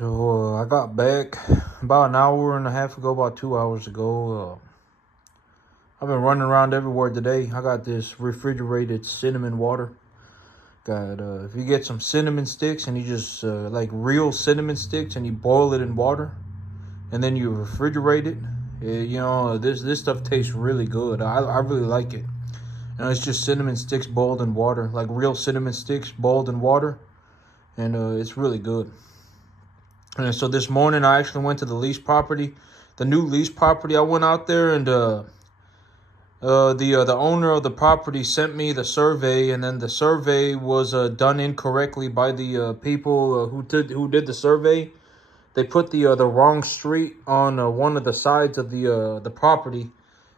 I got back about an hour and a half ago, about 2 hours ago. I've been running around everywhere today. I got this refrigerated cinnamon water. Got if you get some cinnamon sticks and you just like real cinnamon sticks and you boil it in water and then you refrigerate it. This stuff tastes really good. I really like it. It's just cinnamon sticks boiled in water, like real cinnamon sticks boiled in water, and it's really good. And so this morning I actually went to the lease property, the new lease property. I went out there and the owner of the property sent me the survey, and then the survey was done incorrectly by the people who did the survey. They put the wrong street on one of the sides of the property.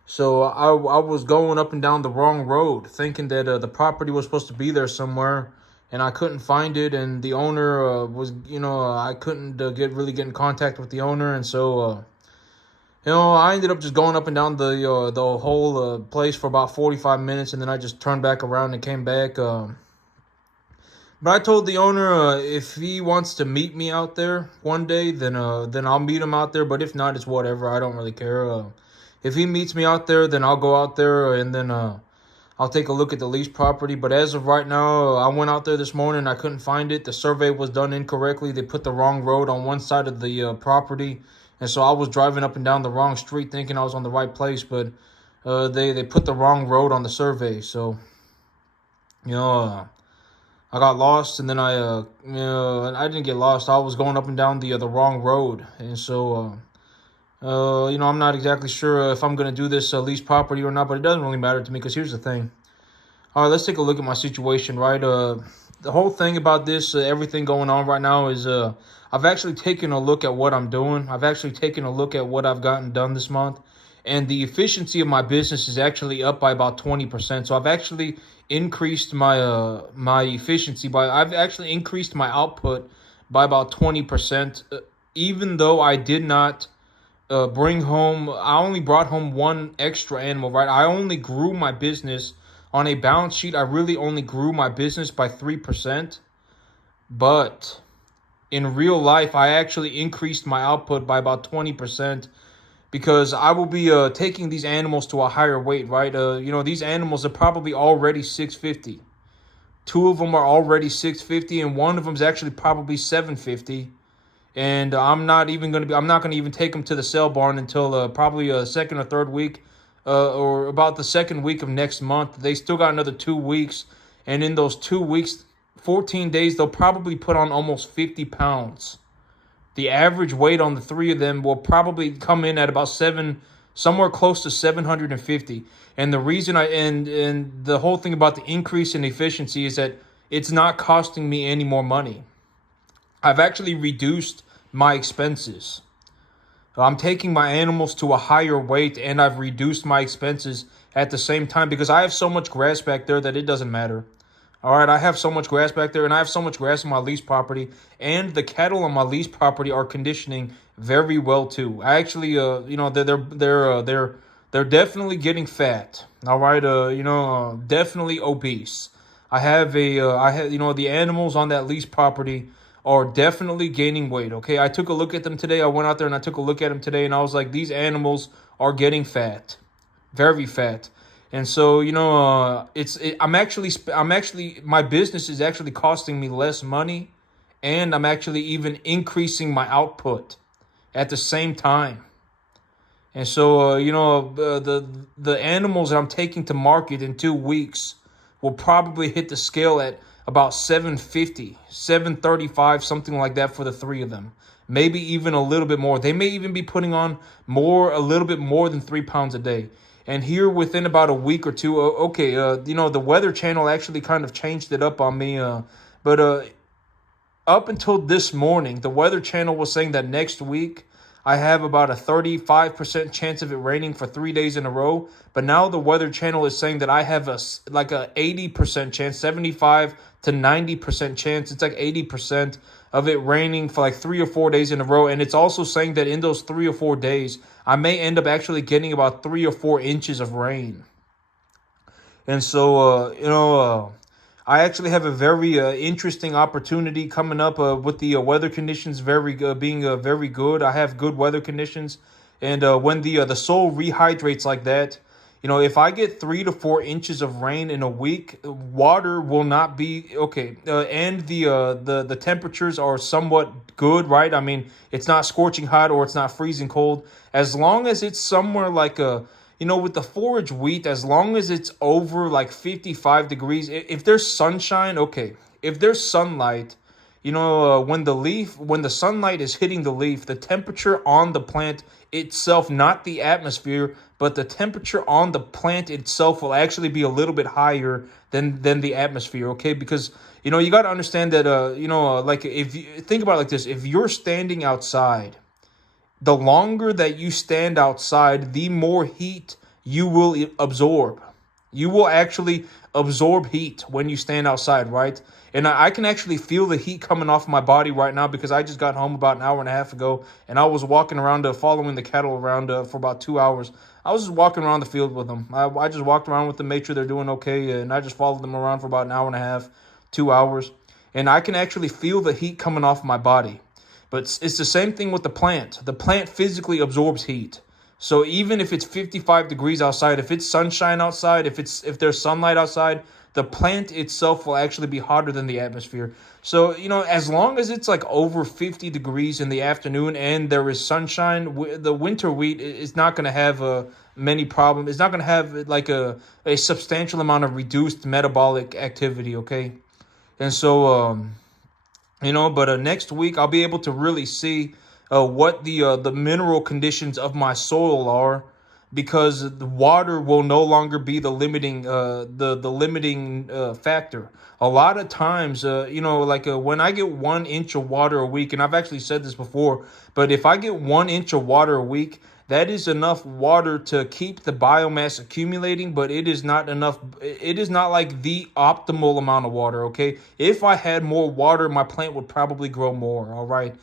So I was going up and down the wrong road, thinking that the property was supposed to be there somewhere, and I couldn't find it. And the owner I couldn't get in contact with the owner, and so I ended up just going up and down the whole place for about 45 minutes, and then I just turned back around and came back. But I told the owner if he wants to meet me out there one day, then I'll meet him out there. But if not, it's whatever. I don't really care. If he meets me out there, then I'll go out there and then I'll take a look at the lease property. But as of right now, I went out there this morning. I couldn't find it. The survey was done incorrectly. They put the wrong road on one side of the property. And so I was driving up and down the wrong street thinking I was on the right place. But they put the wrong road on the survey. So, you know, I got lost, and then I didn't get lost. I was going up and down the wrong road. And so, I'm not exactly sure if I'm going to do this lease property or not, but it doesn't really matter to me because here's the thing. All right, let's take a look at my situation, right? The whole thing about this, everything going on right now is I've actually taken a look at what I'm doing. I've actually taken a look at what I've gotten done this month, and the efficiency of my business is actually up by about 20%. So I've actually increased my efficiency I've actually increased my output by about 20%, even though I did not I only brought home one extra animal, right? I only grew my business on a balance sheet. I really only grew my business by 3%. But in real life, I actually increased my output by about 20% because I will be taking these animals to a higher weight, right? These animals are probably already 650. Two of them are already 650, and one of them is actually probably 750. And I'm not going to even take them to the sale barn until probably a second or third week, or about the second week of next month. They still got another 2 weeks, and in those 2 weeks, 14 days, they'll probably put on almost 50 pounds. The average weight on the three of them will probably come in at about somewhere close to 750. And the reason and the whole thing about the increase in efficiency is that it's not costing me any more money. I've actually reduced my expenses. I'm taking my animals to a higher weight, and I've reduced my expenses at the same time because I have so much grass back there that it doesn't matter. All right, I have so much grass back there, and I have so much grass on my lease property, and the cattle on my lease property are conditioning very well too. I actually, they're definitely getting fat. All right, definitely obese. The animals on that lease property are definitely gaining weight. Okay, I took a look at them today. I went out there and I took a look at them today, and I was like, these animals are getting fat, very fat. And so, my business is actually costing me less money, and I'm actually even increasing my output at the same time. And so, the animals that I'm taking to market in 2 weeks will probably hit the scale at about 750, 735, something like that for the three of them. Maybe even a little bit more. They may even be putting on a little bit more than 3 pounds a day. And here within about a week or two, the Weather Channel actually kind of changed it up on me. But up until this morning, the Weather Channel was saying that next week I have about a 35% chance of it raining for 3 days in a row. But now the Weather Channel is saying that I have a 80% chance, 75 to 90% chance. It's like 80% of it raining for like 3 or 4 days in a row. And it's also saying that in those 3 or 4 days, I may end up actually getting about 3 or 4 inches of rain. And so, I actually have a very interesting opportunity coming up with the weather conditions being very good. I have good weather conditions, and when the soil rehydrates like that, if I get 3 to 4 inches of rain in a week, water will not be okay, and the temperatures are somewhat good, right? I mean, it's not scorching hot or it's not freezing cold. As long as it's somewhere like with the forage wheat, as long as it's over like 55 degrees, if there's sunshine, okay. If there's sunlight, when the sunlight is hitting the leaf, the temperature on the plant itself, not the atmosphere, but the temperature on the plant itself will actually be a little bit higher than the atmosphere, okay? Because you got to understand that like if you think about it like this, if you're standing outside, the longer that you stand outside, the more heat you will absorb. You will actually absorb heat when you stand outside, right? And I can actually feel the heat coming off my body right now because I just got home about an hour and a half ago, and I was walking around following the cattle around for about 2 hours. I was just walking around the field with them. I just walked around with them, made sure they're doing okay, and I just followed them around for about an hour and a half, 2 hours. And I can actually feel the heat coming off my body. But it's the same thing with the plant. The plant physically absorbs heat. So even if it's 55 degrees outside, if it's sunshine outside, if there's sunlight outside, the plant itself will actually be hotter than the atmosphere. So, as long as it's like over 50 degrees in the afternoon and there is sunshine, the winter wheat is not going to have many problems. It's not going to have like a substantial amount of reduced metabolic activity, okay? And so, but next week I'll be able to really see what the mineral conditions of my soil are, because the water will no longer be the limiting factor. A lot of times, when I get 1 inch of water a week, and I've actually said this before, but if I get 1 inch of water a week, that is enough water to keep the biomass accumulating, but it is not enough. It is not like the optimal amount of water, okay? If I had more water, my plant would probably grow more, all right?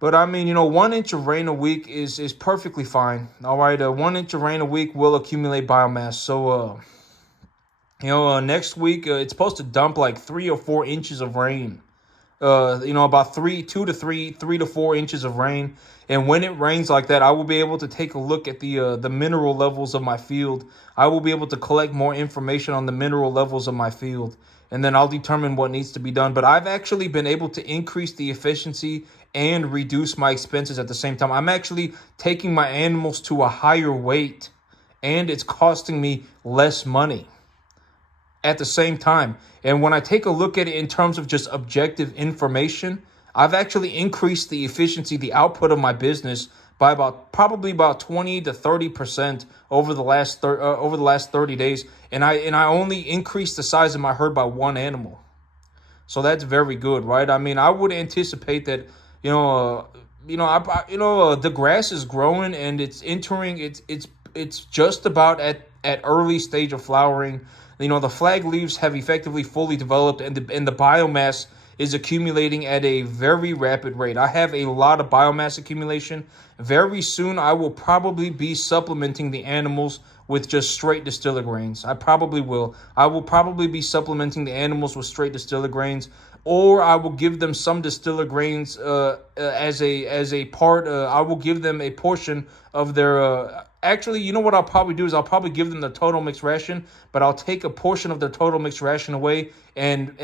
But I mean, 1 inch of rain a week is perfectly fine, all right? 1 inch of rain a week will accumulate biomass. So, next week, it's supposed to dump like 3 or 4 inches of rain. About 3 to 4 inches of rain. And when it rains like that, I will be able to take a look at the mineral levels of my field. I will be able to collect more information on the mineral levels of my field, and then I'll determine what needs to be done. But I've actually been able to increase the efficiency and reduce my expenses at the same time. I'm actually taking my animals to a higher weight, and it's costing me less money at the same time. And when I take a look at it in terms of just objective information, I've actually increased the efficiency, the output of my business by probably about 20 to 30% over the last 30 days, and I only increased the size of my herd by one animal. So that's very good, right? I mean, I would anticipate that, the grass is growing and it's entering it's just about at early stage of flowering. The flag leaves have effectively fully developed, and the biomass is accumulating at a very rapid rate. I have a lot of biomass accumulation. Very soon, I will probably be supplementing the animals with just straight distiller grains. I probably will. I will probably be supplementing the animals with straight distiller grains, or I will give them some distiller grains as a part. I will give them a portion of their. Actually, you know what I'll probably do is I'll probably give them the total mixed ration, but I'll take a portion of their total mixed ration away and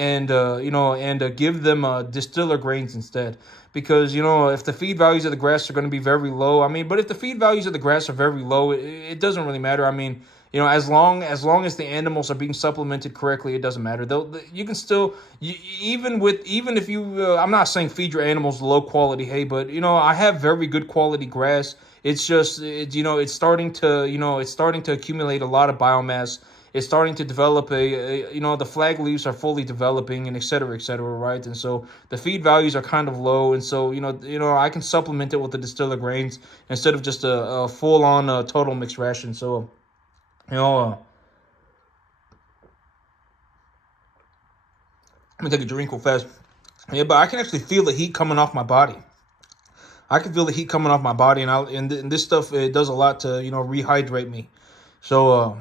give them distiller grains instead. Because if the feed values of the grass are going to be very low, I mean, but if the feed values of the grass are very low, it doesn't really matter. I mean, as long as the animals are being supplemented correctly, it doesn't matter. You can still, even if you, I'm not saying feed your animals low quality hay, but I have very good quality grass. It's just, it's starting to accumulate a lot of biomass. It's starting to develop the flag leaves are fully developing, and et cetera, right? And so the feed values are kind of low, and so I can supplement it with the distiller grains instead of just a full on total mixed ration. So let me take a drink real fast. Yeah, but I can actually feel the heat coming off my body. I can feel the heat coming off my body, and this stuff, it does a lot to rehydrate me. So,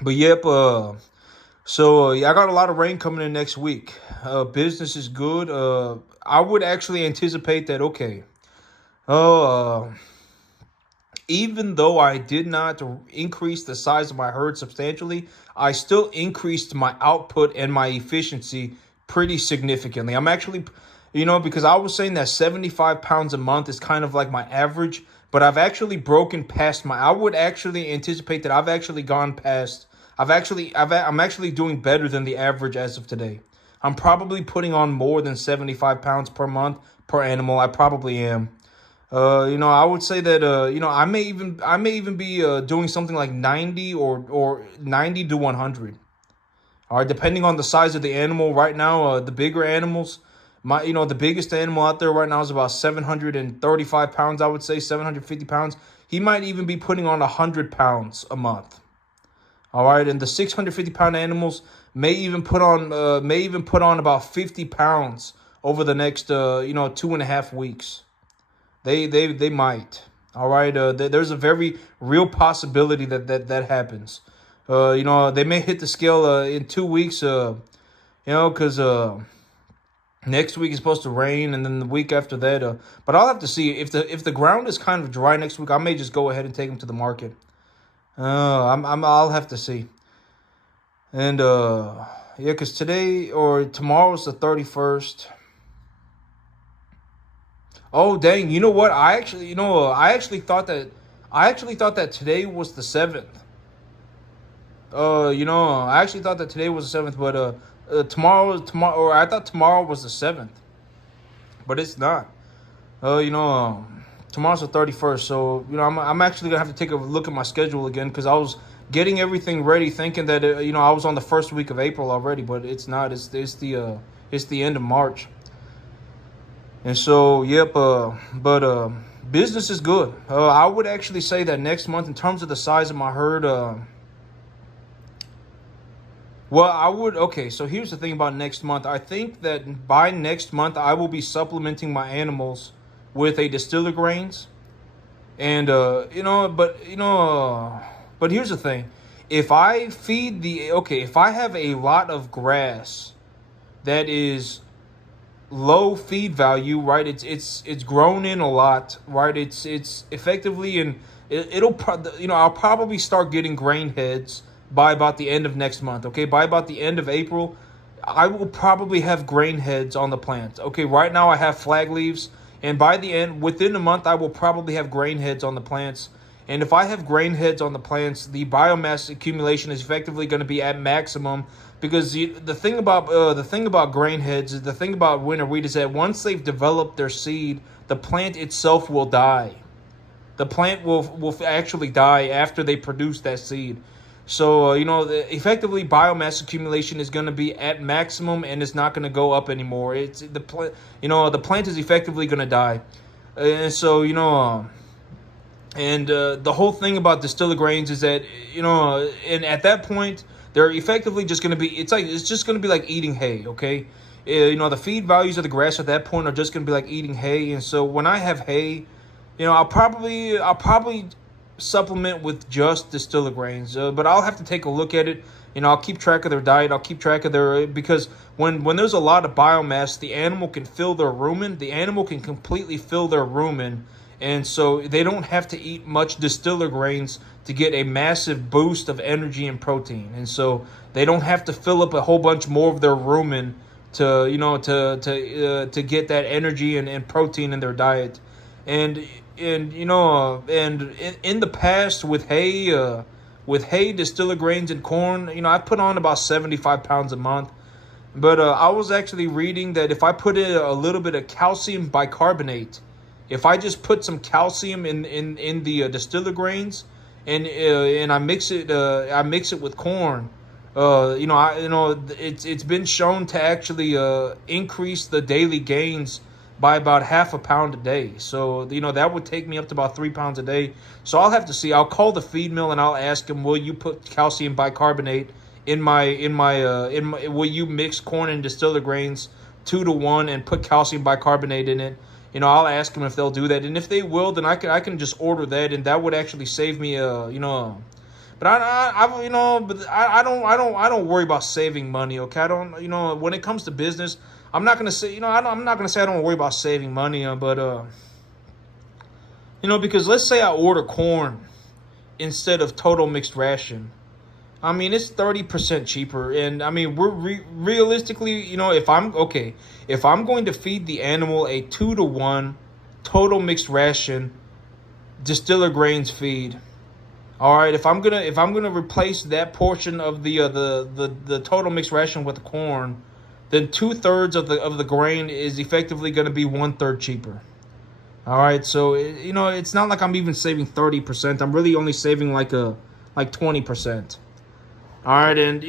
but yep. So yeah, I got a lot of rain coming in next week. Business is good. I would actually anticipate that. Okay. Uh, Even though I did not increase the size of my herd substantially, I still increased my output and my efficiency pretty significantly. I'm actually, because I was saying that 75 pounds a month is kind of like my average, but I've actually broken past I would actually anticipate that I've actually gone past, I'm actually doing better than the average as of today. I'm probably putting on more than 75 pounds per month per animal. I probably am. I would say that I may even be doing something like 90 or 90 to 100. All right, depending on the size of the animal. Right now, the bigger animals, the biggest animal out there right now is about 735 pounds. I would say 750 pounds. He might even be putting on 100 pounds a month. All right, and the 650-pound animals may even put on about 50 pounds over the next 2.5 weeks. They might. All right. There's a very real possibility that happens. They may hit the scale in 2 weeks. Because next week is supposed to rain, and then the week after that. But I'll have to see if the ground is kind of dry next week. I may just go ahead and take them to the market. I'll have to see. And yeah, because today or tomorrow's the 31st. Oh dang! You know what? I actually thought that today was the 7th. I actually thought that today was the 7th, but tomorrow, or I thought tomorrow was the 7th, but it's not. Uh, you know, Tomorrow's the 31st, so I'm actually gonna have to take a look at my schedule again because I was getting everything ready, thinking that I was on the first week of April already, but it's not. It's the end of March. And so, yep, but business is good. I would actually say that next month, in terms of the size of my herd, okay, so here's the thing about next month. I think that by next month, I will be supplementing my animals with a distiller grains. And, but here's the thing. If I have a lot of grass that is low feed value, right? It's grown in a lot, right? It's effectively, and I'll probably start getting grain heads by about the end of next month. Okay, by about the end of April, I will probably have grain heads on the plant. Okay, right now I have flag leaves, and within a month, I will probably have grain heads on the plants. And if I have grain heads on the plants, the biomass accumulation is effectively going to be at maximum because the thing about grain heads is the thing about winter wheat is that once they've developed their seed, the plant itself will die. The plant will actually die after they produce that seed. So effectively biomass accumulation is going to be at maximum and it's not going to go up anymore. It's the plant. The plant is effectively going to die, and so and the whole thing about distiller grains is that and at that point they're effectively just going to be. It's just going to be like eating hay. Okay, the feed values of the grass at that point are just going to be like eating hay. And so when I have hay, I'll probably supplement with just distiller grains. But I'll have to take a look at it. I'll keep track of their diet. I'll keep track of their because when there's a lot of biomass, the animal can fill their rumen. The animal can completely fill their rumen, and so they don't have to eat much distiller grains to get a massive boost of energy and protein. And so they don't have to fill up a whole bunch more of their rumen to get that energy and protein in their diet. And in the past with hay, distiller grains, and corn, I put on about 75 pounds a month. But I was actually reading that if I put in a little bit of calcium bicarbonate, if I just put some calcium in the distiller grains, and I mix it with corn, it's been shown to actually increase the daily gains by about half a pound a day. So that would take me up to about 3 pounds a day. So I'll have to see. I'll call the feed mill and I'll ask him, will you put calcium bicarbonate will you mix corn and distiller grains 2 to 1 and put calcium bicarbonate in it? I'll ask them if they'll do that, and if they will, then I can just order that, and that would actually save me But I don't worry about saving money. Okay, I don't, when it comes to business, I'm not gonna say, I'm not gonna say I don't worry about saving money. Because let's say I order corn instead of total mixed ration. I mean, it's 30% cheaper, and I mean, realistically, if I'm going to feed the animal a 2-to-1 total mixed ration distiller grains feed. All right, if I'm gonna replace that portion of the total mixed ration with corn, then 2/3 of the grain is effectively going to be 1/3 cheaper. All right, so it's not like I'm even saving 30%. I'm really only saving like 20%. All right, and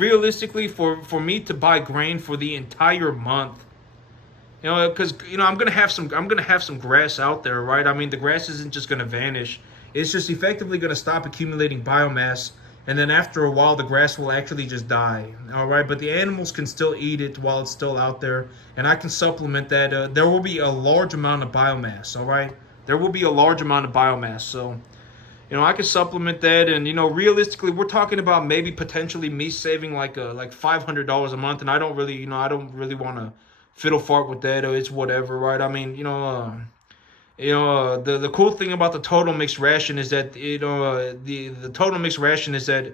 realistically, for me to buy grain for the entire month, because I'm gonna have some grass out there, right? I mean, the grass isn't just gonna vanish. It's just effectively gonna stop accumulating biomass, and then after a while, the grass will actually just die. All right, but the animals can still eat it while it's still out there, and I can supplement that. There will be a large amount of biomass. All right, there will be a large amount of biomass, so. I can supplement that, and realistically, we're talking about maybe potentially me saving like $500 a month, and I don't really want to fiddle fart with that. Or it's whatever, right? I mean, the cool thing about the total mixed ration is that the total mixed ration is that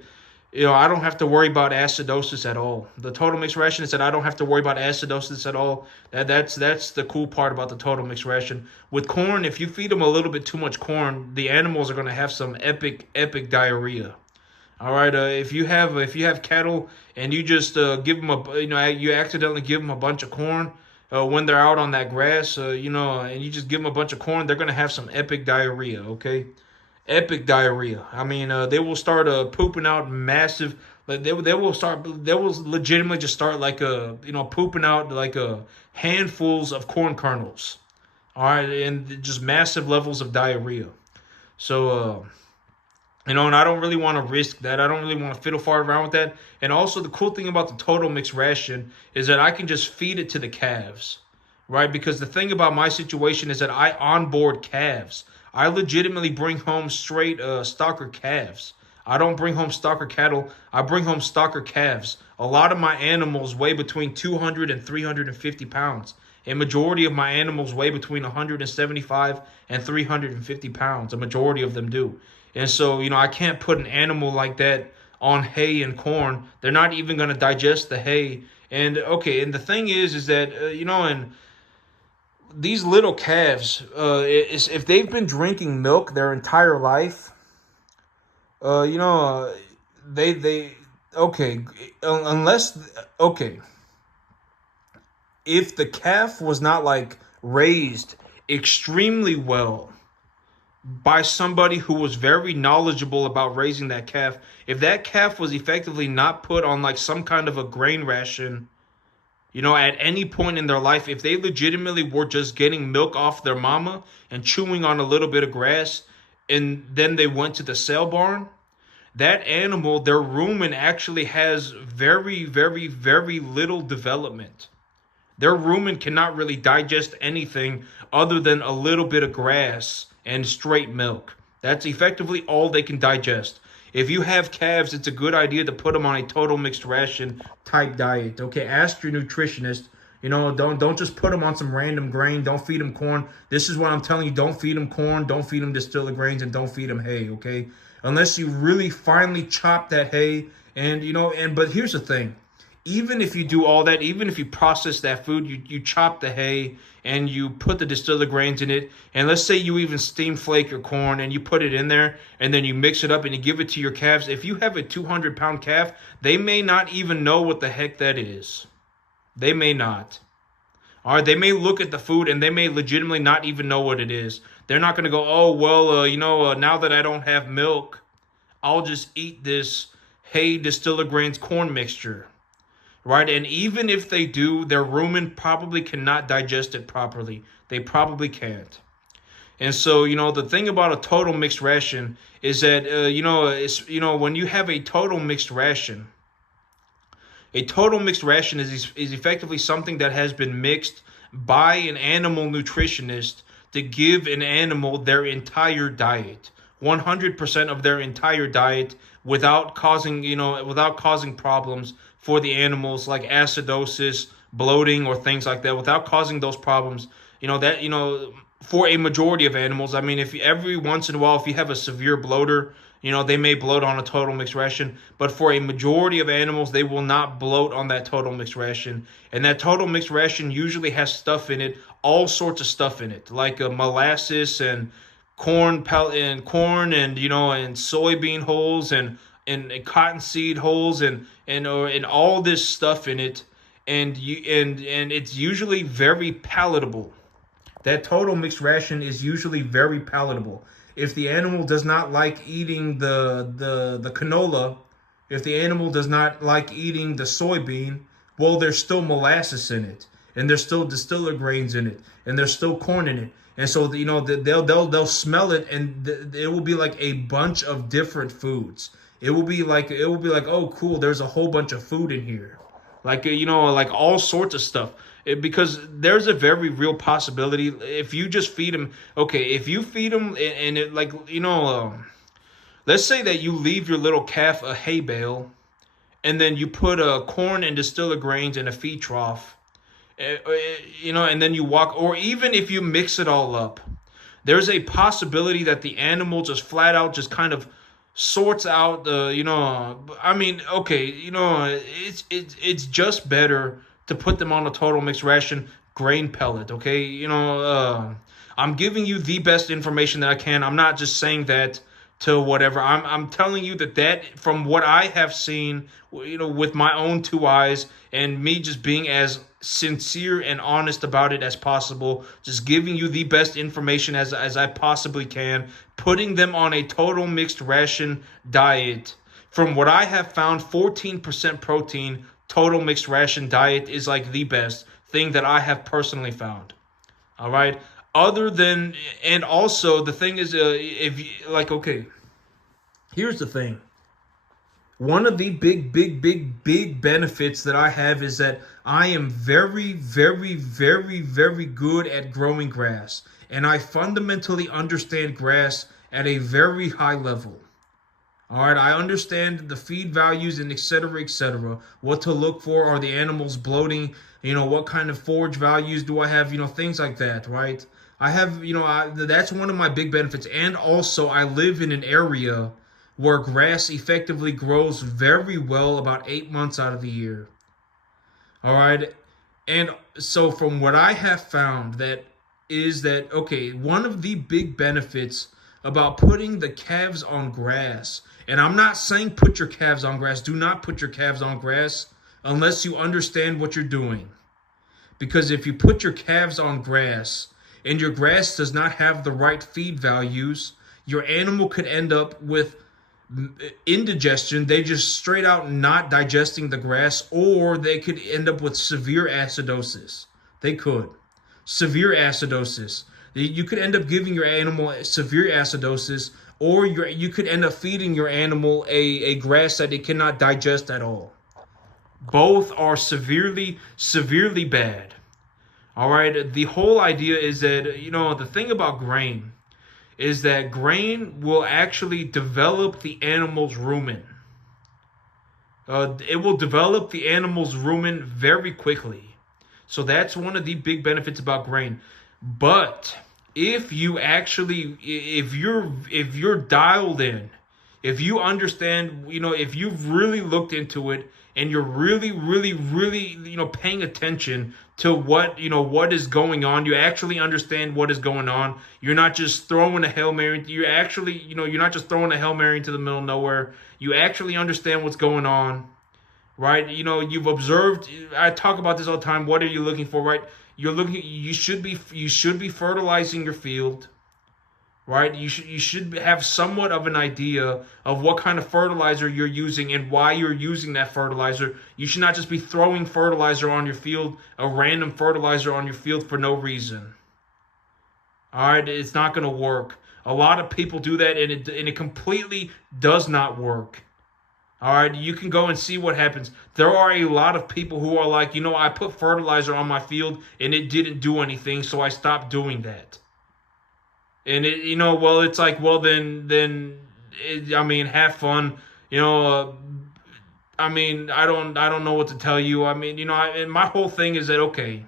I don't have to worry about acidosis at all. The total mixed ration is that I don't have to worry about acidosis at all. That's the cool part about the total mixed ration. With corn, if you feed them a little bit too much corn, the animals are gonna have some epic diarrhea. All right, if you have cattle and you just give them you accidentally give them a bunch of corn when they're out on that grass, and you just give them a bunch of corn, they're gonna have some epic diarrhea. Okay, epic diarrhea. I mean, they will start pooping out massive. Like they will legitimately just start like pooping out like handfuls of corn kernels. All right, and just massive levels of diarrhea. So and I don't really want to risk that. I don't really want to fiddle far around with that. And also, the cool thing about the total mixed ration is that I can just feed it to the calves, right? Because the thing about my situation is that I onboard calves. I legitimately bring home straight stocker calves. I don't bring home stocker cattle. I bring home stocker calves. A lot of my animals weigh between 200 and 350 pounds. A majority of my animals weigh between 175 and 350 pounds. A majority of them do. And so, I can't put an animal like that on hay and corn. They're not even going to digest the hay. And okay, and the thing is that, and these little calves, if they've been drinking milk their entire life, uh, you know, uh, okay, okay, if the calf was not like raised extremely well by somebody who was very knowledgeable about raising that calf, if that calf was effectively not put on like some kind of a grain ration, at any point in their life, if they legitimately were just getting milk off their mama and chewing on a little bit of grass, and then they went to the sale barn, that animal, their rumen actually has very, very, very little development. Their rumen cannot really digest anything other than a little bit of grass and straight milk. That's effectively all they can digest. If you have calves, it's a good idea to put them on a total mixed ration type diet. Okay, ask your nutritionist. Don't just put them on some random grain. Don't feed them corn. This is what I'm telling you. Don't feed them corn. Don't feed them distilled grains, and don't feed them hay. Okay, unless you really finely chop that hay. But here's the thing: even if you do all that, even if you process that food, you chop the hay and you put the distilled grains in it, and let's say you even steam flake your corn and you put it in there, and then you mix it up and you give it to your calves. If you have a 200-pound calf, they may not even know what the heck that is. They may not. All right, they may look at the food and they may legitimately not even know what it is. They're not going to go, oh, well, now that I don't have milk, I'll just eat this hay distilled grains corn mixture. Right? And even if they do, their rumen probably cannot digest it properly. They probably can't. And so, the thing about a total mixed ration is that, when you have a total mixed ration is effectively something that has been mixed by an animal nutritionist to give an animal their entire diet. 100% of their entire diet without causing, without causing problems for the animals like acidosis, bloating, or things like that, without causing those problems. For a majority of animals, I mean, if every once in a while, if you have a severe bloater, they may bloat on a total mixed ration, but for a majority of animals, they will not bloat on that total mixed ration. And that total mixed ration usually has stuff in it, all sorts of stuff in it, like molasses and corn and and soybean hulls and cottonseed hulls and all this stuff in it, and it's usually very palatable. That total mixed ration is usually very palatable. If the animal does not like eating the canola, if the animal does not like eating the soybean, well, there's still molasses in it, and there's still distiller grains in it, and there's still corn in it, and so they'll smell it, and it will be like a bunch of different foods. It will be like, oh, cool, there's a whole bunch of food in here, like all sorts of stuff. Because there's a very real possibility if you just feed them. Okay, if you feed them and it, like, let's say that you leave your little calf a hay bale, and then you put corn and distiller grains in a feed trough, and then you walk, or even if you mix it all up, there's a possibility that the animal just flat out just kind of sorts out I mean, okay, it's just better to put them on a total mixed ration grain pellet. Okay, I'm giving you the best information that I can. I'm not just saying that to whatever. I'm telling you that from what I have seen, with my own two eyes, and me just being as sincere and honest about it as possible, just giving you the best information as I possibly can, putting them on a total mixed ration diet. From what I have found, 14% protein total mixed ration diet is like the best thing that I have personally found. All right. And also the thing is, if you, like, okay, here's the thing. One of the big benefits that I have is that I am very, very, very, very good at growing grass. And I fundamentally understand grass at a very high level. All right, I understand the feed values and et cetera, et cetera. What to look for, are the animals bloating? What kind of forage values do I have? Things like that, right? I have, that's one of my big benefits. And also, I live in an area where grass effectively grows very well about 8 months out of the year. All right. And so from what I have found, okay, one of the big benefits about putting the calves on grass, and I'm not saying put your calves on grass. Do not put your calves on grass unless you understand what you're doing. Because if you put your calves on grass and your grass does not have the right feed values, your animal could end up with indigestion. They just straight out not digesting the grass, or they could end up with severe acidosis. They could. Severe acidosis. You could end up giving your animal severe acidosis, or you could end up feeding your animal a grass that it cannot digest at all. Both are severely, severely bad. All right. The whole idea is that, the thing about grain is that grain will actually develop the animal's rumen. It will develop the animal's rumen very quickly. So that's one of the big benefits about grain. But if you're dialed in, if you understand, if you've really looked into it and you're really, really, really, paying attention to what is going on, you actually understand what is going on. You're not just throwing a Hail Mary. You're actually, you're not just throwing a Hail Mary into the middle of nowhere. You actually understand what's going on, right? You've observed. I talk about this all the time. What are you looking for, right? You should be fertilizing your field, right? You should have somewhat of an idea of what kind of fertilizer you're using and why you're using that fertilizer. You should not just be throwing fertilizer on your field, a random fertilizer on your field for no reason. All right, it's not going to work. A lot of people do that, and it completely does not work. All right, you can go and see what happens. There are a lot of people who are like, I put fertilizer on my field and it didn't do anything, so I stopped doing that. And it's like, well, then, I mean, have fun. You know, I mean, I don't know what to tell you. I mean, and my whole thing is that okay.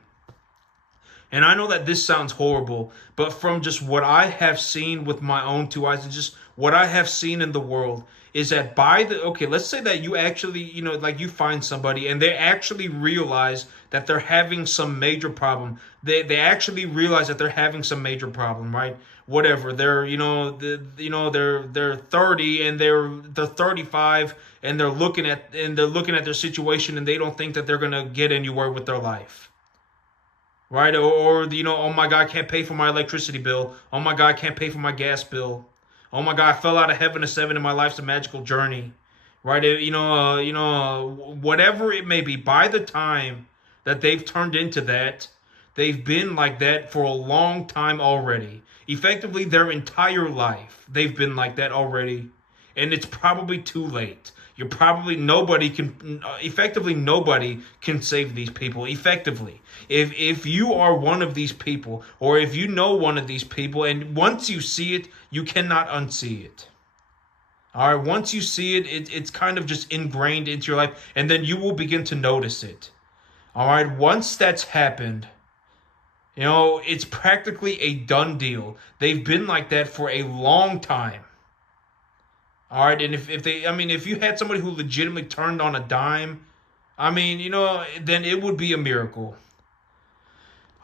And I know that this sounds horrible, but from just what I have seen with my own two eyes and just what I have seen in the world is that okay, let's say that you actually, like you find somebody and they actually realize that they're having some major problem. They actually realize that they're having some major problem, right? Whatever. They're, they're 30 and they're 35 and they're looking at their situation and they don't think that they're going to get anywhere with their life, right? Or oh my God, I can't pay for my electricity bill. Oh my God, I can't pay for my gas bill. Oh my God, I fell out of heaven to seven and my life's a magical journey, right? Whatever it may be. By the time that they've turned into that, they've been like that for a long time already. Effectively, their entire life, they've been like that already, and it's probably too late. You're probably effectively nobody can save these people effectively. If you are one of these people, or if you know one of these people, and once you see it, you cannot unsee it. All right, once you see it, it's kind of just ingrained into your life, and then you will begin to notice it. All right, once that's happened, it's practically a done deal. They've been like that for a long time. All right, and if you had somebody who legitimately turned on a dime, then it would be a miracle.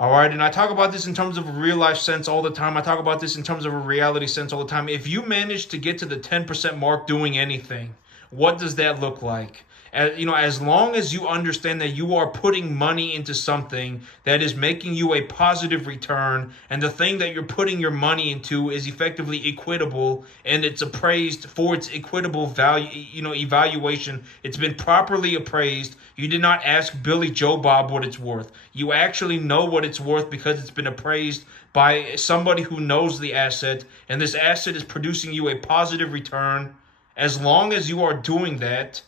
All right, and I talk about this in terms of a real life sense all the time. I talk about this in terms of a reality sense all the time. If you manage to get to the 10% mark doing anything, what does that look like? As long as you understand that you are putting money into something that is making you a positive return, and the thing that you're putting your money into is effectively equitable and it's appraised for its equitable value, evaluation. It's been properly appraised. You did not ask Billy Joe Bob what it's worth. You actually know what it's worth because it's been appraised by somebody who knows the asset, and this asset is producing you a positive return. As long as you are doing that,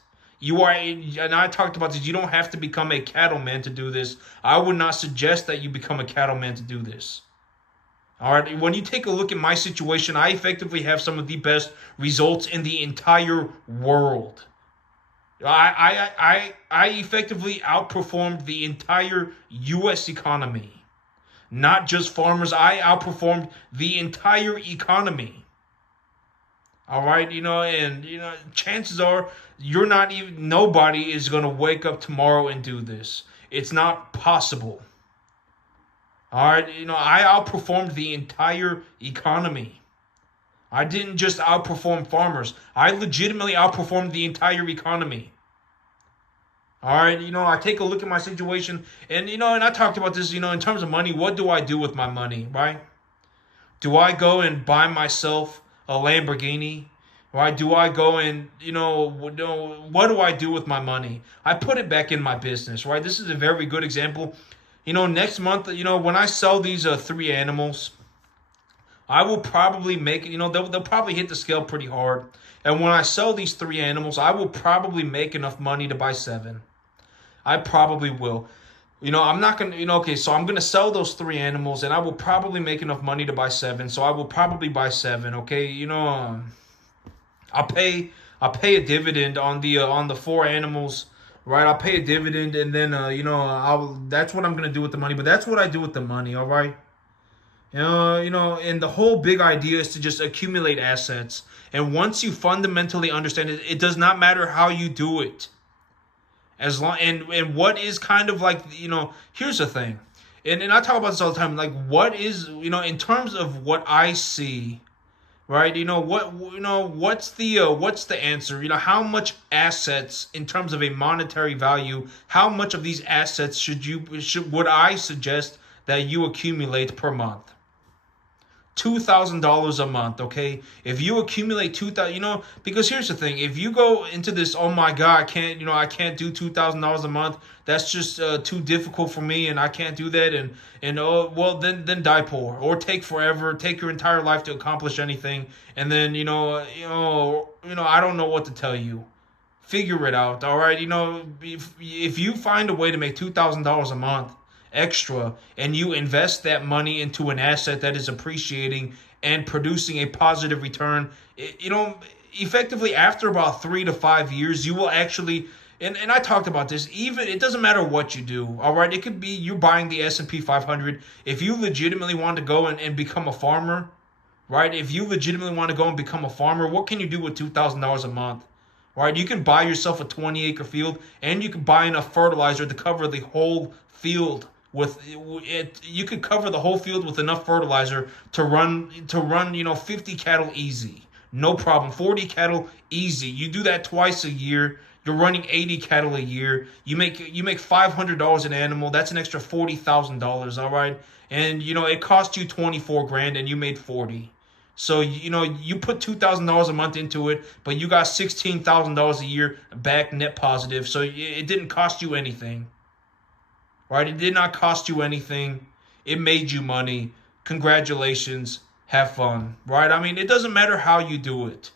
and I talked about this, you don't have to become a cattleman to do this. I would not suggest that you become a cattleman to do this. All right, when you take a look at my situation, I effectively have some of the best results in the entire world. I effectively outperformed the entire U.S. economy. Not just farmers, I outperformed the entire economy. All right, and chances are nobody is going to wake up tomorrow and do this. It's not possible. All right, I outperformed the entire economy. I didn't just outperform farmers. I legitimately outperformed the entire economy. All right, I take a look at my situation, and and I talked about this, in terms of money. What do I do with my money, right? Do I go and buy myself a Lamborghini? Right? Do I go and, what do I do with my money? I put it back in my business, right? This is a very good example. Next month, when I sell these three animals, I will probably make, they'll probably hit the scale pretty hard. And when I sell these three animals, I will probably make enough money to buy seven. I probably will. I'm not going to, okay, so I'm going to sell those three animals and I will probably make enough money to buy seven. So I will probably buy seven, okay? I'll pay a dividend on the four animals, right? I'll pay a dividend and then, that's what I'm going to do with the money. But that's what I do with the money, all right? And the whole big idea is to just accumulate assets. And once you fundamentally understand it, it does not matter how you do it. As long and what is kind of like, here's the thing, and I talk about this all the time, like what is, in terms of what I see, right? What's the answer? How much assets in terms of a monetary value? How much of these assets would I suggest that you accumulate per month? $2,000 a month, okay? If you accumulate 2,000, because here's the thing: if you go into this, oh my God, I can't do $2,000 a month. That's just too difficult for me, and I can't do that. And oh well, then die poor, or take forever, take your entire life to accomplish anything, and then I don't know what to tell you. Figure it out, all right? If you find a way to make $2,000 a month extra and you invest that money into an asset that is appreciating and producing a positive return, effectively after about 3 to 5 years, you will actually. And I talked about this. Even it doesn't matter what you do. All right, it could be you buying the S&P 500. If you legitimately want to go and become a farmer, right? If you legitimately want to go and become a farmer, what can you do with $2,000 a month? Right? You can buy yourself a 20-acre field, and you can buy enough fertilizer to cover the whole field with it. You could cover the whole field with enough fertilizer to run 50 cattle easy, no problem. 40 cattle easy. You do that twice a year. You're running 80 cattle a year. You make $500 an animal. That's an extra $40,000. All right, and it cost you 24 grand, and you made 40. So you put $2,000 a month into it, but you got $16,000 a year back net positive. So it didn't cost you anything, right? It did not cost you anything. It made you money. Congratulations. Have fun, right? I mean, it doesn't matter how you do it.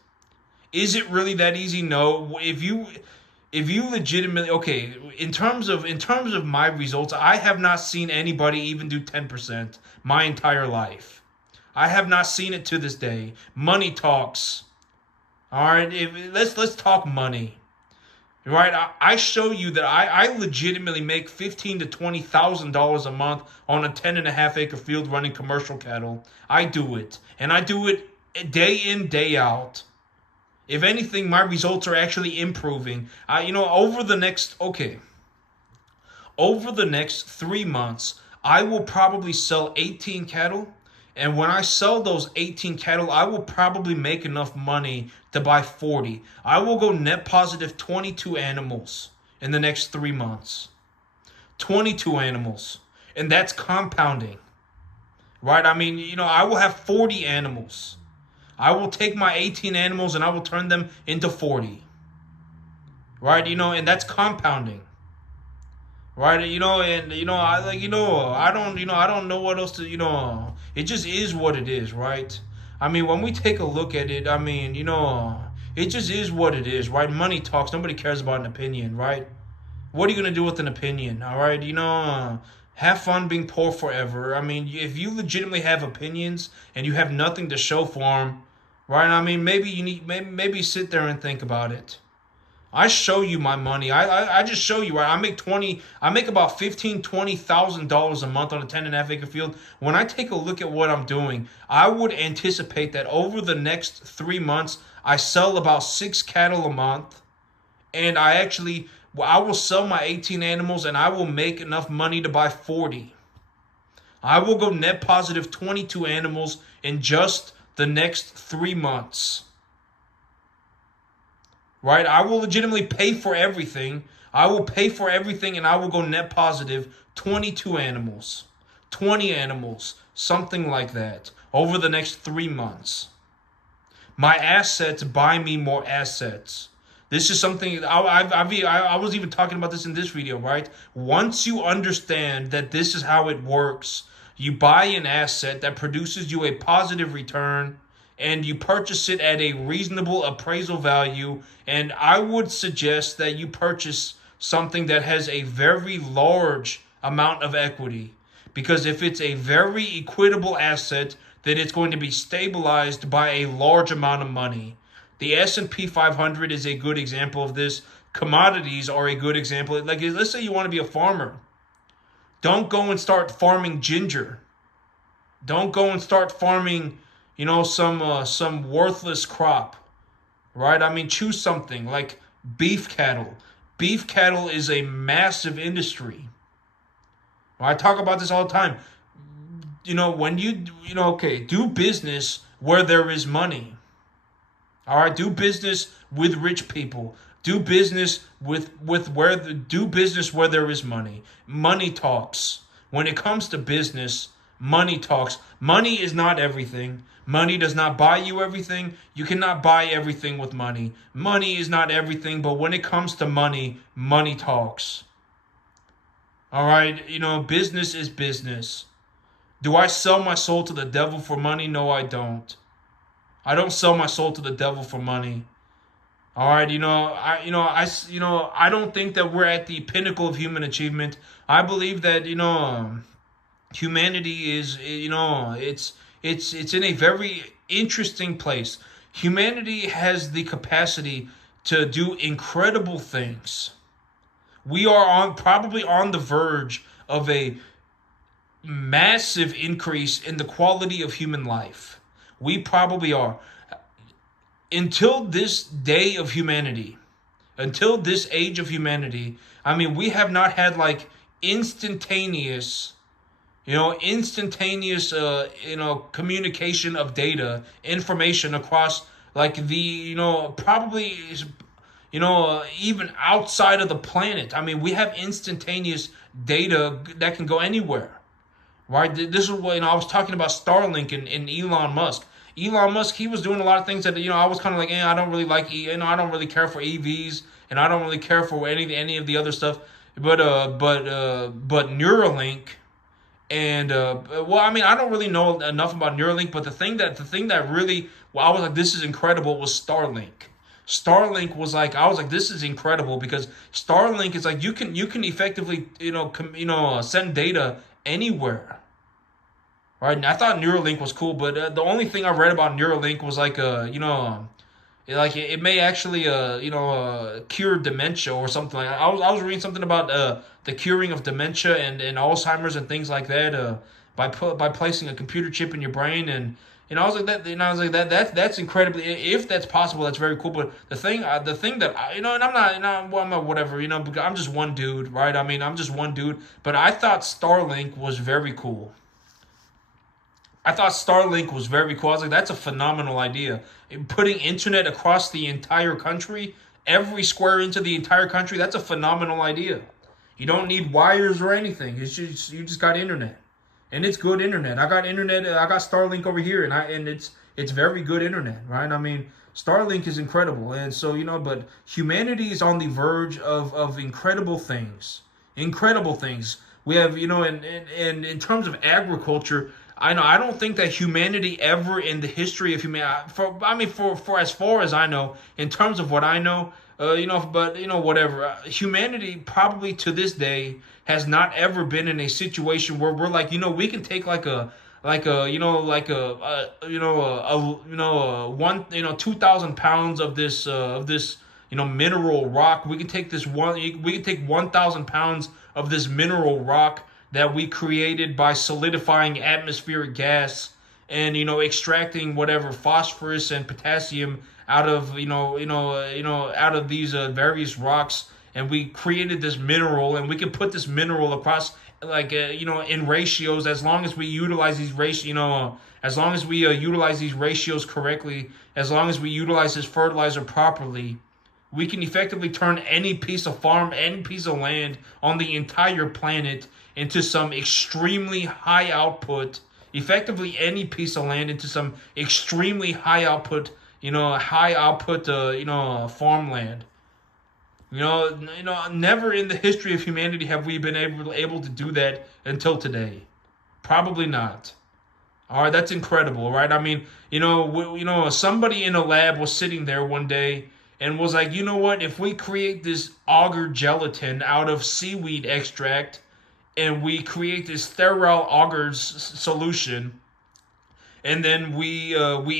Is it really that easy? No. If you legitimately, okay, in terms of my results, I have not seen anybody even do 10% my entire life. I have not seen it to this day. Money talks. All right, let's talk money. Right, I show you that I legitimately make $15,000 to $20,000 a month on a 10.5 acre field running commercial cattle. I do it, and I do it day in, day out. If anything, my results are actually improving. Over the next 3 months, I will probably sell 18 cattle. And when I sell those 18 cattle, I will probably make enough money to buy 40. I will go net positive 22 animals in the next 3 months. 22 animals. And that's compounding. Right? I mean, I will have 40 animals. I will take my 18 animals and I will turn them into 40. Right? And that's compounding. Right, I don't know what else to. It just is what it is, right? I mean, when we take a look at it, I mean, it just is what it is, right? Money talks. Nobody cares about an opinion, right? What are you gonna do with an opinion? All right, have fun being poor forever. I mean, if you legitimately have opinions and you have nothing to show for them, right? I mean, maybe sit there and think about it. I show you my money. I just show you. Right? I make about $20,000 a month on a 10.5 acre field. When I take a look at what I'm doing, I would anticipate that over the next 3 months, I sell about 6 cattle a month, and I will sell my 18 animals, and I will make enough money to buy 40. I will go net positive 22 animals in just the next 3 months. Right? I will legitimately pay for everything. I will pay for everything, and I will go net positive 22 animals. 20 animals. Something like that. Over the next 3 months. My assets buy me more assets. This is something, I was even talking about this in this video, right? Once you understand that this is how it works, you buy an asset that produces you a positive return, and you purchase it at a reasonable appraisal value. And I would suggest that you purchase something that has a very large amount of equity. Because if it's a very equitable asset, then it's going to be stabilized by a large amount of money. The S&P 500 is a good example of this. Commodities are a good example. Like, let's say you want to be a farmer. Don't go and start farming ginger. Don't go and start farming some worthless crop, right? I mean, choose something like beef cattle. Beef cattle is a massive industry. I talk about this all the time. When do business where there is money. All right, do business with rich people. Do business do business where there is money. Money talks. When it comes to business, money talks. Money is not everything. Money does not buy you everything. You cannot buy everything with money. Money is not everything, but when it comes to money, money talks. All right, business is business. Do I sell my soul to the devil for money? No, I don't. I don't sell my soul to the devil for money. All right, I don't think that we're at the pinnacle of human achievement. I believe that humanity is it's in a very interesting place. Humanity has the capacity to do incredible things. We are probably on the verge of a massive increase in the quality of human life. We probably are. Until this day of humanity, until this age of humanity, I mean, we have not had like instantaneous, communication of data, information across like probably, even outside of the planet. I mean, we have instantaneous data that can go anywhere. Right? This is what I was talking about Starlink and Elon Musk. Elon Musk, he was doing a lot of things that I was kind of like, I don't really like, I don't really care for EVs, and I don't really care for any of the other stuff. But Neuralink and well, I mean, I don't really know enough about Neuralink, but the thing that really, well, I was like, this is incredible, was Starlink. Starlink was like, I was like, this is incredible because Starlink is like you can effectively send data anywhere. Right? And I thought Neuralink was cool, but the only thing I read about Neuralink was like like it may actually cure dementia or something like that. I was reading something about the curing of dementia and Alzheimer's and things like that by placing a computer chip in your brain. And I was like that's incredibly, if that's possible, that's very cool. But the thing that and I'm not whatever, because I'm just one dude, right? I mean, I'm just one dude, but I thought Starlink was very cool. I thought Starlink was very cool. I was like, that's a phenomenal idea. Putting internet across the entire country, every square inch of the entire country, that's a phenomenal idea. You don't need wires or anything. You just got internet. And it's good internet. I got internet, I got Starlink over here, and it's very good internet, right? I mean, Starlink is incredible. And so, but humanity is on the verge of incredible things. Incredible things. We have, and in terms of agriculture, I don't think that humanity ever in the history of humanity, for as far as I know, in terms of what I know, but whatever. Humanity probably to this day has not ever been in a situation where we're like, we can take like a one 2,000 pounds of this mineral rock. We can take 1,000 pounds of this mineral rock that we created by solidifying atmospheric gas and extracting whatever phosphorus and potassium out of out of these various rocks, and we created this mineral, and we can put this mineral across like in ratios, as long as we utilize these as long as we utilize these ratios correctly, as long as we utilize this fertilizer properly. We can effectively turn any piece of farm, any piece of land on the entire planet into some extremely high output, effectively any piece of land into some extremely high output, farmland. Never in the history of humanity have we been able to do that until today. Probably not. All right, that's incredible, right? I mean, somebody in a lab was sitting there one day and was like, you know what? If we create this agar gelatin out of seaweed extract, and we create this sterile agar solution, and then we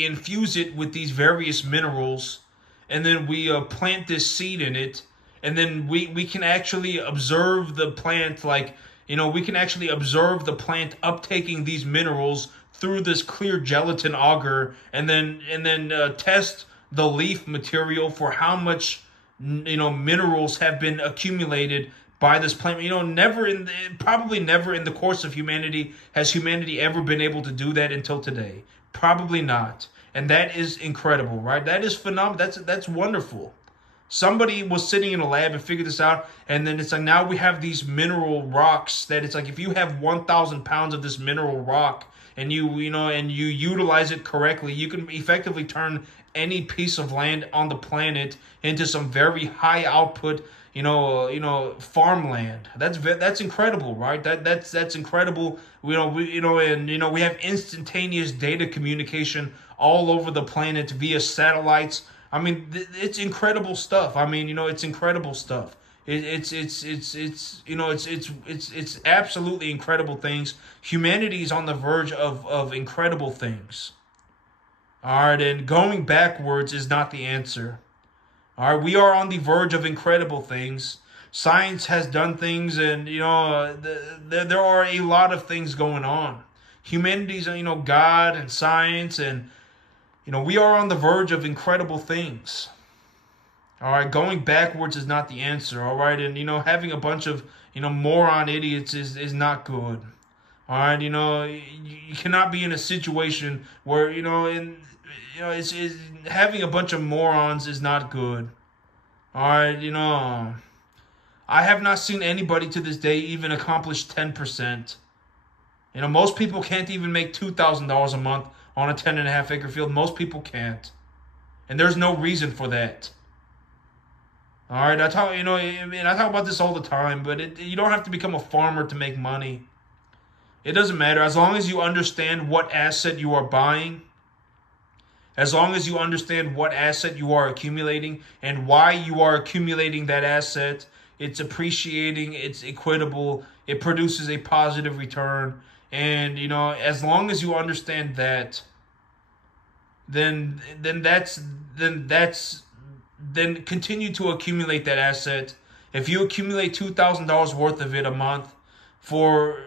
infuse it with these various minerals, and then we plant this seed in it, and then we can actually observe the plant, like we can actually observe the plant uptaking these minerals through this clear gelatin agar, and then test the leaf material for how much minerals have been accumulated by this plant. Probably never in the course of humanity has humanity ever been able to do that until today. Probably not. And that is incredible, right? That is phenomenal. That's wonderful. Somebody was sitting in a lab and figured this out, and then it's like now we have these mineral rocks that it's like if you have 1,000 pounds of this mineral rock and you utilize it correctly, you can effectively turn any piece of land on the planet into some very high output, farmland. That's incredible, right? That's incredible. We have instantaneous data communication all over the planet via satellites. I mean, it's incredible stuff. I mean, it's incredible stuff. It's absolutely incredible things. Humanity is on the verge of incredible things. All right, and going backwards is not the answer. All right, we are on the verge of incredible things. Science has done things, and there are a lot of things going on. Humanity's, God and science, and we are on the verge of incredible things. All right, going backwards is not the answer. All right, and having a bunch of moron idiots is not good. All right, you cannot be in a situation where it's having a bunch of morons is not good. All right, I have not seen anybody to this day even accomplish 10%. Most people can't even make $2,000 a month on a 10.5 acre field. Most people can't, and there's no reason for that. All right, I talk about this all the time, but you don't have to become a farmer to make money. It doesn't matter as long as you understand what asset you are buying, as long as you understand what asset you are accumulating and why you are accumulating that asset. It's appreciating, it's equitable, it produces a positive return, and as long as you understand that, then then continue to accumulate that asset. If you accumulate $2,000 worth of it a month for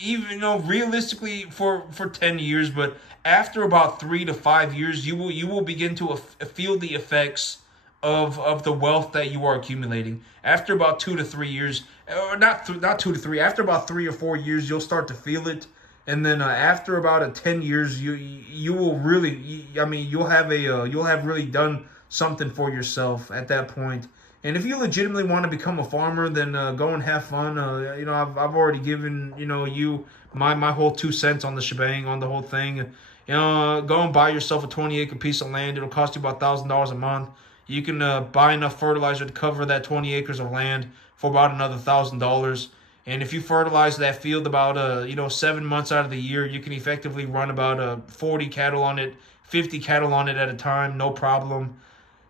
even realistically for 10 years, but after about 3 to 5 years you will begin to feel the effects of the wealth that you are accumulating. After about 2 to 3 years, or not 2 to 3, after about 3 or 4 years you'll start to feel it. And then after about 10 years, you will really, you'll have really done something for yourself at that point. And if you legitimately want to become a farmer, then go and have fun. I've already given you my whole 2 cents on the shebang, on the whole thing. Go and buy yourself a 20-acre piece of land. It'll cost you about $1,000 a month. You can buy enough fertilizer to cover that 20 acres of land for about another $1,000. And if you fertilize that field about 7 months out of the year, you can effectively run about 40 cattle on it, 50 cattle on it at a time, no problem.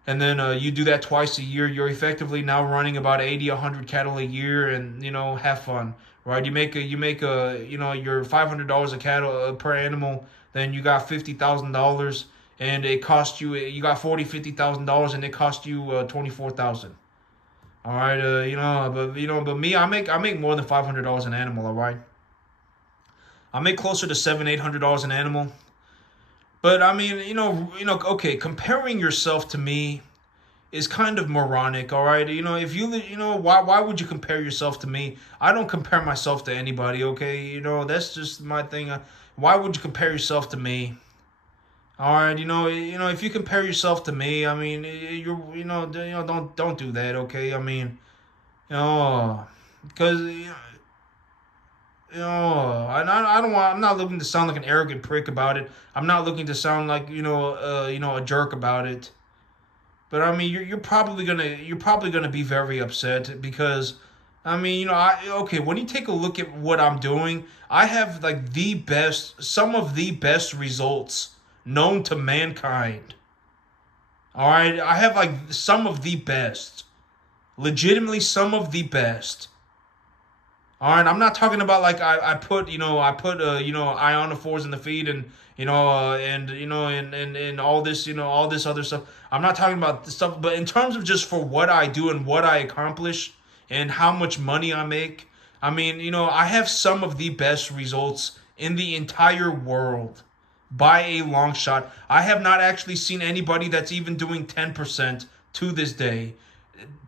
And then you do that twice a year. You're effectively now running about 80, 100 cattle a year, and have fun, right? You make your $500 a cattle per animal, then you got $50,000, and it cost you got $50,000, and it cost you 24,000. All right, but me, I make more than $500 an animal. All right, I make closer to $800 an animal. But I mean, okay, comparing yourself to me is kind of moronic. All right, if why would you compare yourself to me? I don't compare myself to anybody. Okay, that's just my thing. Why would you compare yourself to me? All right, if you compare yourself to me, I mean, don't do that, okay? I mean, because I don't want. I'm not looking to sound like an arrogant prick about it. I'm not looking to sound like a jerk about it. But I mean, you're probably gonna be very upset because. I mean, okay, when you take a look at what I'm doing, I have like some of the best results known to mankind. All right, I have like some of the best, legitimately some of the best. All right, I'm not talking about like I put ionophores in the feed and and all this other stuff. I'm not talking about this stuff, but in terms of just for what I do and what I accomplish and how much money I make, I mean, I have some of the best results in the entire world by a long shot. I have not actually seen anybody that's even doing 10% to this day.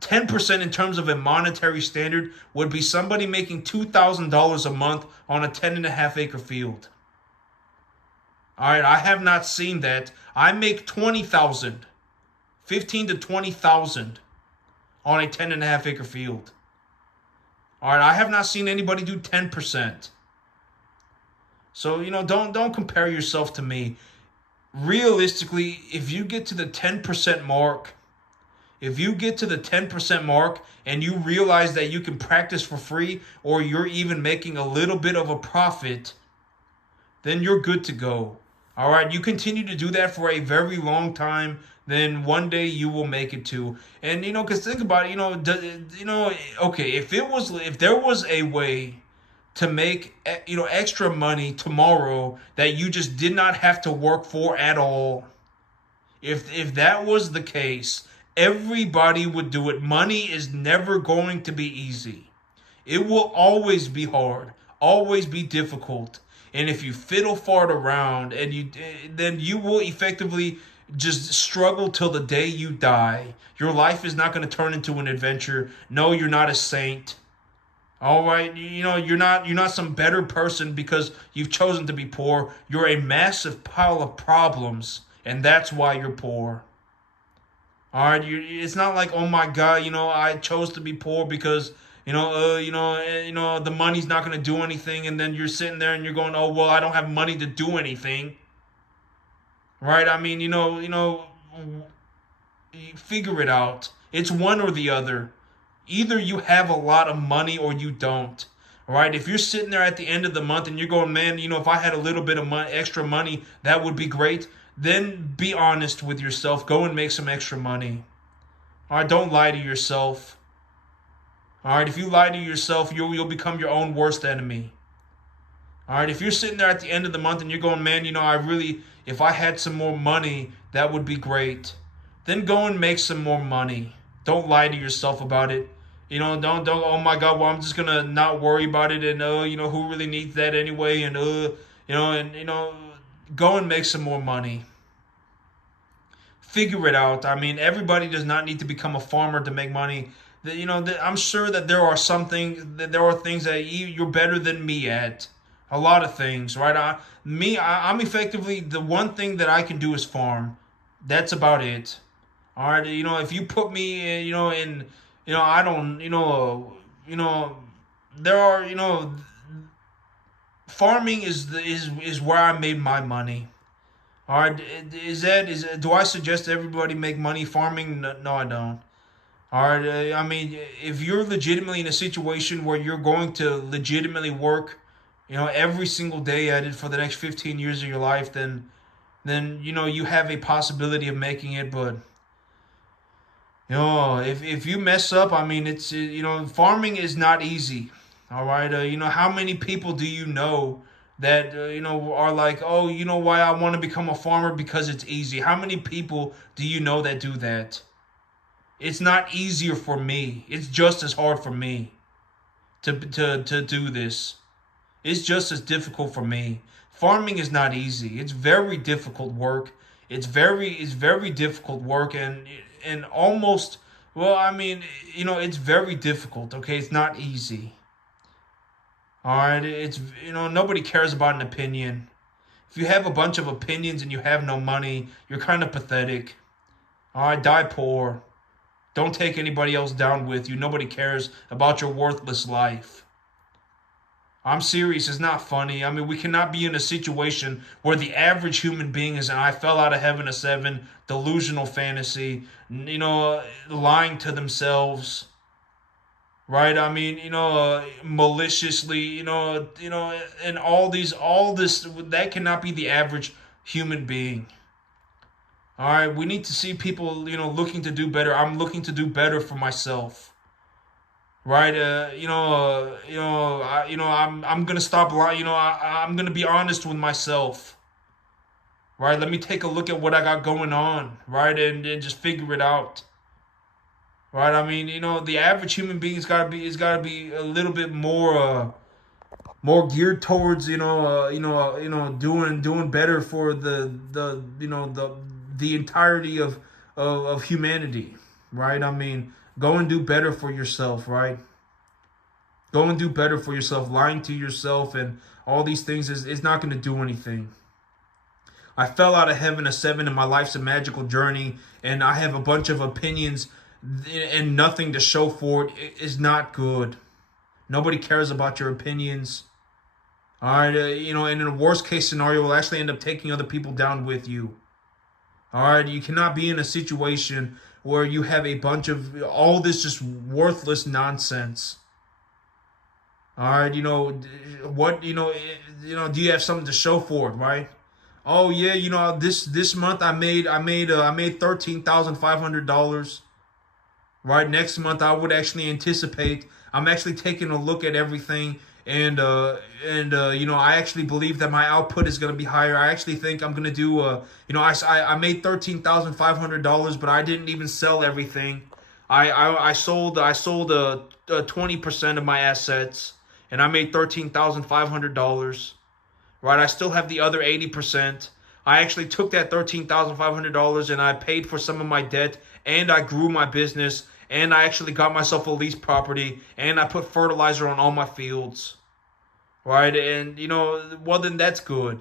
10% in terms of a monetary standard would be somebody making $2,000 a month on a 10.5 acre field. All right, I have not seen that. I make 20,000, 15 to 20,000 on a 10.5 acre field. All right, I have not seen anybody do 10%. So, don't compare yourself to me. Realistically, if you get to the 10% mark, and you realize that you can practice for free or you're even making a little bit of a profit, then you're good to go. All right, you continue to do that for a very long time, then one day you will make it too. And because think about it, okay, if there was a way to make extra money tomorrow that you just did not have to work for at all. If that was the case, everybody would do it. Money is never going to be easy. It will always be hard, always be difficult. And if you fiddle fart around and then you will effectively just struggle till the day you die. Your life is not going to turn into an adventure. No, you're not a saint. All right, you're not some better person because you've chosen to be poor. You're a massive pile of problems, and that's why you're poor. All right, it's not like, oh my God, I chose to be poor because the money's not going to do anything, and then you're sitting there and you're going, oh well, I don't have money to do anything. Right? I mean, figure it out. It's one or the other. Either you have a lot of money or you don't. All right? If you're sitting there at the end of the month and you're going, man, if I had a little bit of extra money, that would be great. Then be honest with yourself. Go and make some extra money. All right? Don't lie to yourself. All right? If you lie to yourself, you'll become your own worst enemy. All right? If you're sitting there at the end of the month and you're going, man, if I had some more money, that would be great. Then go and make some more money. Don't lie to yourself about it. Don't, oh my God, well, I'm just going to not worry about it. And, who really needs that anyway? And, go and make some more money. Figure it out. I mean, everybody does not need to become a farmer to make money. I'm sure that there are things that you're better than me at. A lot of things, right? I'm effectively, the one thing that I can do is farm. That's about it. All right, if you put me, I don't, there are, farming is where I made my money. All right, do I suggest everybody make money farming? No, I don't. All right, I mean, if you're legitimately in a situation where you're going to legitimately work, every single day at it for the next 15 years of your life, then you have a possibility of making it. But if you mess up, I mean, it's farming is not easy. All right, how many people do you know that are like, oh, why I want to become a farmer because it's easy? How many people do you know that do that? It's not easier for me. It's just as hard for me to do this. It's just as difficult for me. Farming is not easy. It's very difficult work. It's very difficult work and almost, well, I mean, it's very difficult, okay? It's not easy. All right, it's nobody cares about an opinion. If you have a bunch of opinions and you have no money, you're kind of pathetic. All right, die poor. Don't take anybody else down with you. Nobody cares about your worthless life. I'm serious. It's not funny. I mean, we cannot be in a situation where the average human being is an I fell out of heaven a 7, delusional fantasy, lying to themselves, right? I mean, maliciously, and all this, that cannot be the average human being. All right, we need to see people, looking to do better. I'm looking to do better for myself. Right, I'm gonna stop lying. I'm gonna be honest with myself. Right, let me take a look at what I got going on. Right, and just figure it out. Right, I mean, the average human being has got to be a little bit more geared towards doing better for the entirety of humanity. Right, I mean. Go and do better for yourself, right? Go and do better for yourself. Lying to yourself and all these things is not going to do anything. I fell out of heaven a 7 and my life's a magical journey and I have a bunch of opinions and nothing to show for it is not good. Nobody cares about your opinions. All right, and in a worst case scenario, we'll actually end up taking other people down with you. All right, you cannot be in a situation where you have a bunch of all this just worthless nonsense. All right, do you have something to show for it, right? Oh yeah, this month I made $13,500. Right, next month I would actually anticipate. I'm actually taking a look at everything, I actually believe that my output is going to be higher. I actually think I'm going to do I made $13,500, but I didn't even sell everything. I sold 20% of my assets, and I made $13,500. Right, I still have the other 80%. I actually took that $13,500 and I paid for some of my debt, and I grew my business, and I actually got myself a lease property, and I put fertilizer on all my fields. Right, and well, then that's good,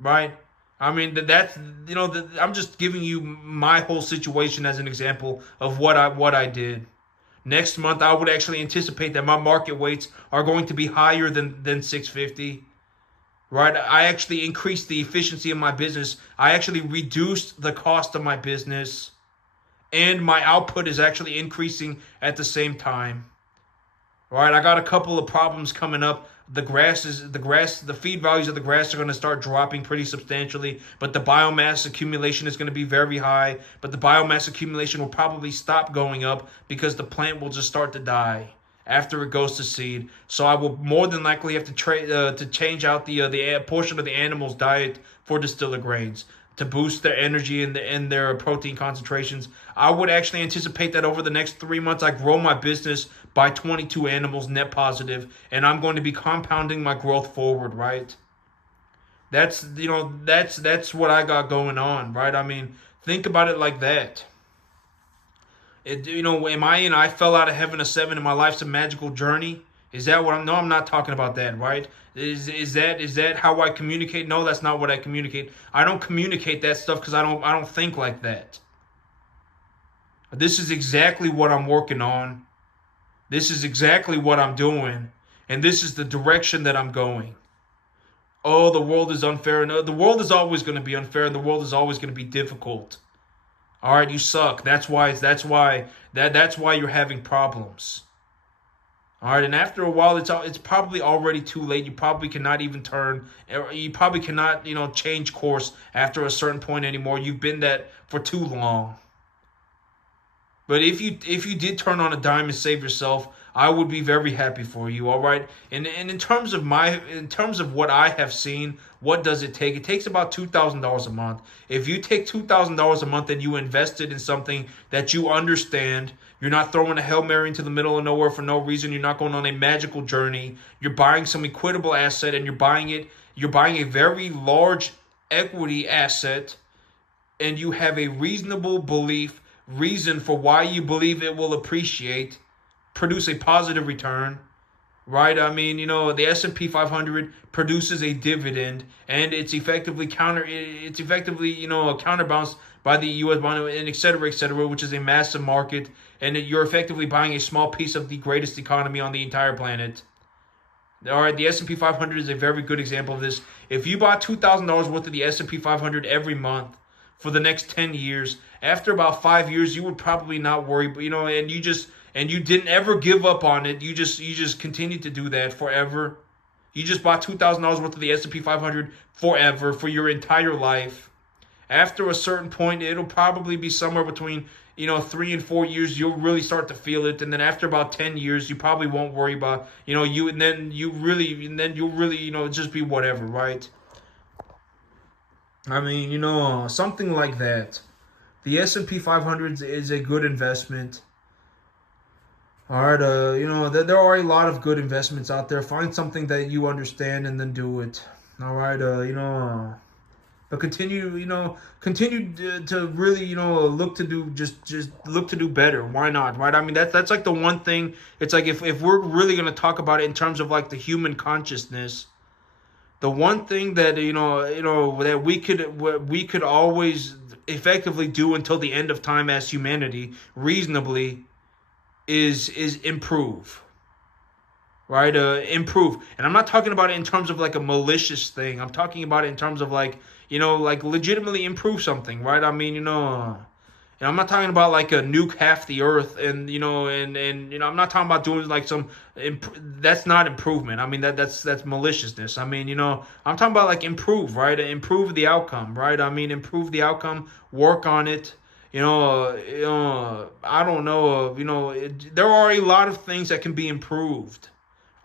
right? I mean, that's I'm just giving you my whole situation as an example of what I did. Next month, I would actually anticipate that my market weights are going to be higher than 650. Right, I actually increased the efficiency of my business. I actually reduced the cost of my business, and my output is actually increasing at the same time. Right, I got a couple of problems coming up. The feed values of the grass are going to start dropping pretty substantially, but the biomass accumulation is going to be very high. But the biomass accumulation will probably stop going up because the plant will just start to die after it goes to seed. So I will more than likely have to change out the portion of the animal's diet for distiller grains to boost their energy and their protein concentrations. I would actually anticipate that over the next 3 months, I grow my business by 22 animals net positive, and I'm going to be compounding my growth forward, right? That's what I got going on, right? I mean, think about it like that. Am I fell out of heaven a seven and my life's a magical journey? Is that what I'm? No, I'm not talking about that, right? Is that how I communicate? No, that's not what I communicate. I don't communicate that stuff because I don't think like that. This is exactly what I'm working on. This is exactly what I'm doing, and this is the direction that I'm going. Oh, the world is unfair. No, the world is always going to be unfair, and the world is always going to be difficult. All right, you suck. That's why you're having problems. All right, and after a while, it's probably already too late. You probably cannot even turn. You probably cannot change course after a certain point anymore. You've been that for too long. But if you did turn on a dime and save yourself, I would be very happy for you. All right, and in terms of what I have seen, what does it take? It takes about $2,000 a month. If you take $2,000 a month and you invest it in something that you understand, you're not throwing a Hail Mary into the middle of nowhere for no reason. You're not going on a magical journey. You're buying some equitable asset, and you're buying it. You're buying a very large equity asset, and you have a reasonable reason for why you believe it will appreciate, produce a positive return, right? I mean, the S&P 500 produces a dividend, and it's effectively counterbalanced by the U.S. bond, and et cetera, which is a massive market, and you're effectively buying a small piece of the greatest economy on the entire planet. All right, the S&P 500 is a very good example of this. If you bought $2,000 worth of the S&P 500 every month for the next 10 years, after about 5 years, you would probably not worry, but and you didn't ever give up on it. You just continued to do that forever. You just bought $2,000 worth of the S&P 500 forever for your entire life. After a certain point, it'll probably be somewhere between 3 and 4 years. You'll really start to feel it, and then after about 10 years, you probably won't worry about and then you'll really just be whatever, right? I mean, something like that. The S&P 500 is a good investment. All right, there are a lot of good investments out there. Find something that you understand and then do it. All right, but continue to really, look to do just look to do better. Why not, right? I mean, that's like the one thing. It's like if we're really gonna talk about it in terms of like the human consciousness, the one thing that that we could always effectively do until the end of time as humanity, reasonably, is improve, right? Improve, and I'm not talking about it in terms of like a malicious thing. I'm talking about it in terms of like like legitimately improve something, right? I mean, and I'm not talking about like a nuke half the earth, and I'm not talking about doing like some. That's not improvement. I mean that's maliciousness. I mean I'm talking about like improve, right? Improve the outcome, right? I mean improve the outcome, work on it. I don't know. There are a lot of things that can be improved.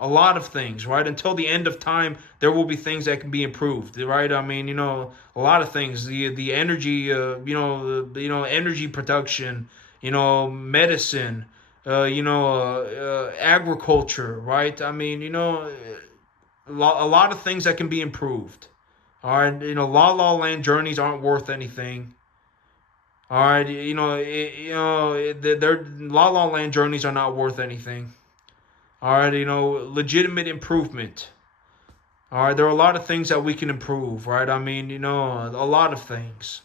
a lot of things, right? Until the end of time, there will be things that can be improved, right? I mean, a lot of things. The energy, energy production, medicine, agriculture, right? I mean, a lot of things that can be improved. All right, La La Land journeys aren't worth anything. All right, their La La Land journeys are not worth anything. All right, legitimate improvement. All right, there are a lot of things that we can improve, right? I mean, a lot of things.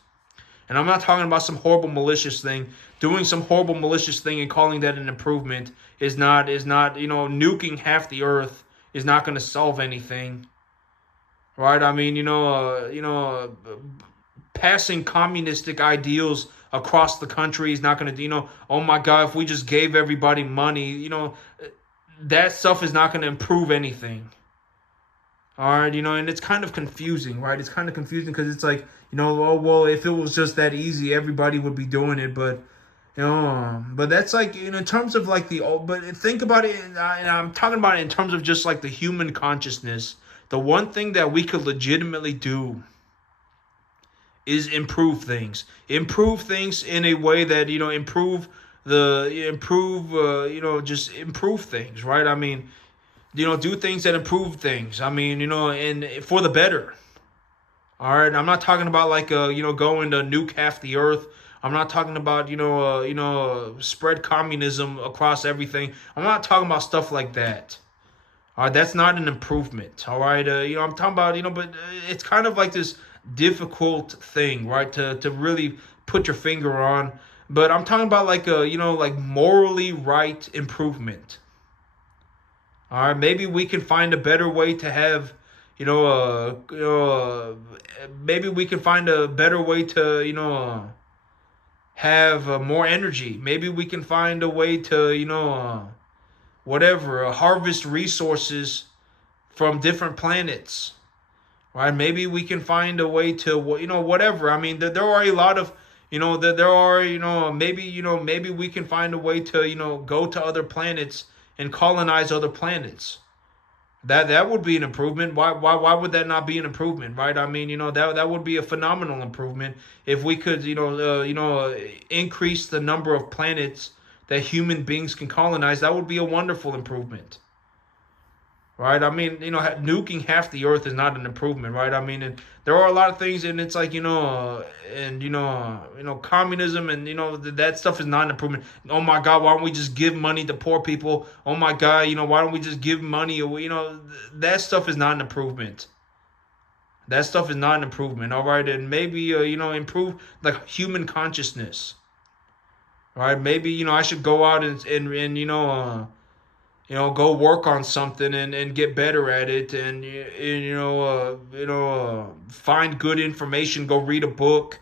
And I'm not talking about some horrible malicious thing. Doing some horrible malicious thing and calling that an improvement is not, nuking half the earth is not going to solve anything. Right? I mean, passing communistic ideals across the country is not going to, oh my God, if we just gave everybody money, that stuff is not going to improve anything. All right, and it's kind of confusing, right? It's kind of confusing because it's like, oh, well, if it was just that easy, everybody would be doing it. But, but that's like, in terms of like but think about it, and I'm talking about it in terms of just like the human consciousness. The one thing that we could legitimately do is improve things. Improve things in a way that, just improve things, right? I mean, do things that improve things. I mean, and for the better. All right, I'm not talking about like going to nuke half the earth. I'm not talking about spread communism across everything. I'm not talking about stuff like that. All right, that's not an improvement. All right, I'm talking about but it's kind of like this difficult thing, right? To really put your finger on. But I'm talking about like like morally right improvement. All right, maybe we can find a better way to have, maybe we can find a better way to, have more energy. Maybe we can find a way to, harvest resources from different planets. Right? Maybe we can find a way to, whatever. I mean, there are a lot of, there are, maybe we can find a way to, go to other planets and colonize other planets. That would be an improvement. Why would that not be an improvement, right? I mean, that would be a phenomenal improvement if we could, increase the number of planets that human beings can colonize. That would be a wonderful improvement. Right? I mean, nuking half the earth is not an improvement, right? I mean, and there are a lot of things, and it's like, communism, and that stuff is not an improvement. Oh my God, why don't we just give money to poor people? Oh my God, why don't we just give money away? That stuff is not an improvement. That stuff is not an improvement, all right? And maybe, improve like human consciousness. All right? Maybe, I should go out and go work on something and get better at it, and find good information. Go read a book.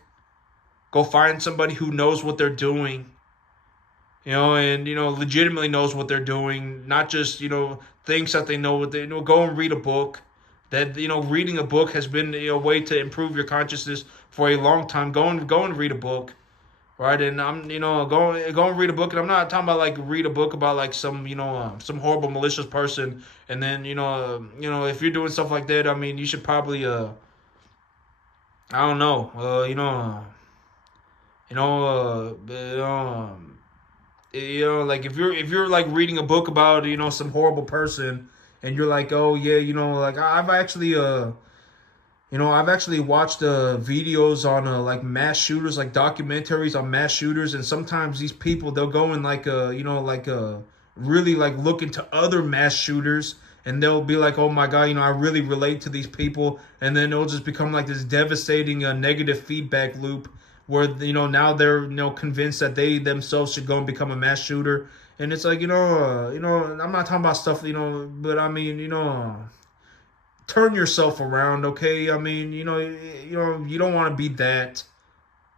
Go find somebody who knows what they're doing. And legitimately knows what they're doing, not just thinks that they know what they know. Go and read a book. That reading a book has been a way to improve your consciousness for a long time. Go and read a book. Right, and I'm, go and read a book, and I'm not talking about like read a book about like some, some horrible malicious person, and then if you're doing stuff like that, I mean, you should probably, I don't know, like if you're like reading a book about some horrible person, and you're like, oh yeah, like I've actually watched videos on like mass shooters, like documentaries on mass shooters, and sometimes these people, they'll go and like really like look into other mass shooters, and they'll be like, oh my God, I really relate to these people, and then it'll just become like this devastating negative feedback loop where now they're convinced that they themselves should go and become a mass shooter, and it's like I'm not talking about stuff but I mean turn yourself around, okay? I mean, you don't want to be that.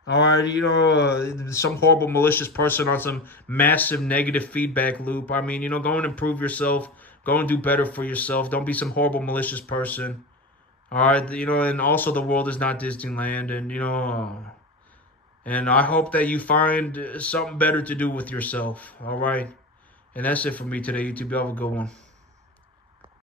All right, some horrible malicious person on some massive negative feedback loop. I mean, go and improve yourself. Go and do better for yourself. Don't be some horrible malicious person. All right, and also the world is not Disneyland, and I hope that you find something better to do with yourself. All right, and that's it for me today, YouTube. Y'all have a good one.